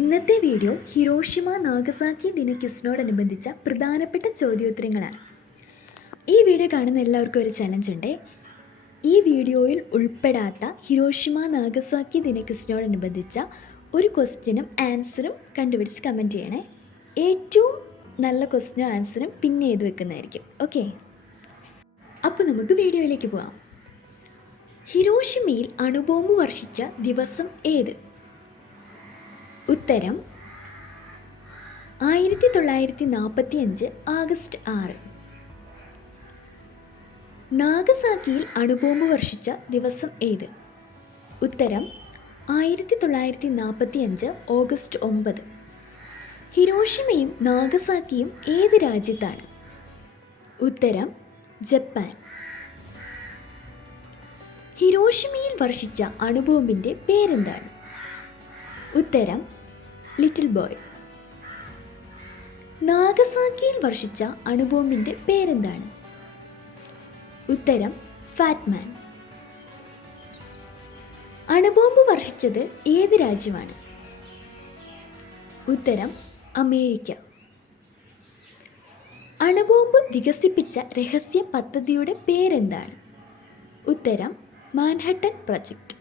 ഇന്നത്തെ video Hiroshima Nagasaki ദിന ക്വിസിനോടനുബന്ധിച്ച പ്രധാനപ്പെട്ട ചോദ്യോത്തരങ്ങളാണ്. ഈ വീഡിയോ കാണുന്ന എല്ലാവർക്കും ഒരു ചലഞ്ച് ഉണ്ട്. ഈ വീഡിയോയിൽ ഉൾപ്പെടാത്ത ഹിരോഷിമ നാഗസാക്കി ദിന ക്വിസിനോടനുബന്ധിച്ച ഒരു ക്വസ്റ്റ്യനും ആൻസറും കണ്ടുപിടിച്ച് കമൻറ്റ് ചെയ്യണേ. ഏറ്റവും നല്ല ക്വസ്റ്റ്യനും ആൻസറും പിന്നെ എഴുതി വെക്കുന്നതായിരിക്കും. ഓക്കെ, അപ്പോൾ നമുക്ക് വീഡിയോയിലേക്ക് പോകാം. ഹിരോഷിമയിൽ അണുബോംബ് വർഷിച്ച ദിവസം ഏത്? ഉത്തരം 1945 ആഗസ്റ്റ് 6. നാഗസാക്കിയിൽ അണുബോംബ് വർഷിച്ച ദിവസം ഏത്? ഉത്തരം 1945 ഓഗസ്റ്റ് 9. ഹിരോഷിമയും നാഗസാക്കിയും ഏത് രാജ്യത്താണ്? ഉത്തരം ജപ്പാൻ. ഹിരോഷിമയിൽ വർഷിച്ച അണുബോംബിൻ്റെ പേരെന്താണ്? ഉത്തരം ലിറ്റിൽ ബോയ്. നാഗസാക്കിയിൽ വർഷിച്ച അണുബോംബിൻ്റെ പേരെന്താണ്? ഉത്തരം ഫാറ്റ്മാൻ. അണുബോംബ് വർഷിച്ചത് ഏത് രാജ്യമാണ്? ഉത്തരം അമേരിക്ക. അണുബോംബ് വികസിപ്പിച്ച രഹസ്യ പദ്ധതിയുടെ പേരെന്താണ്? ഉത്തരം മാൻഹട്ടൻ പ്രൊജക്റ്റ്.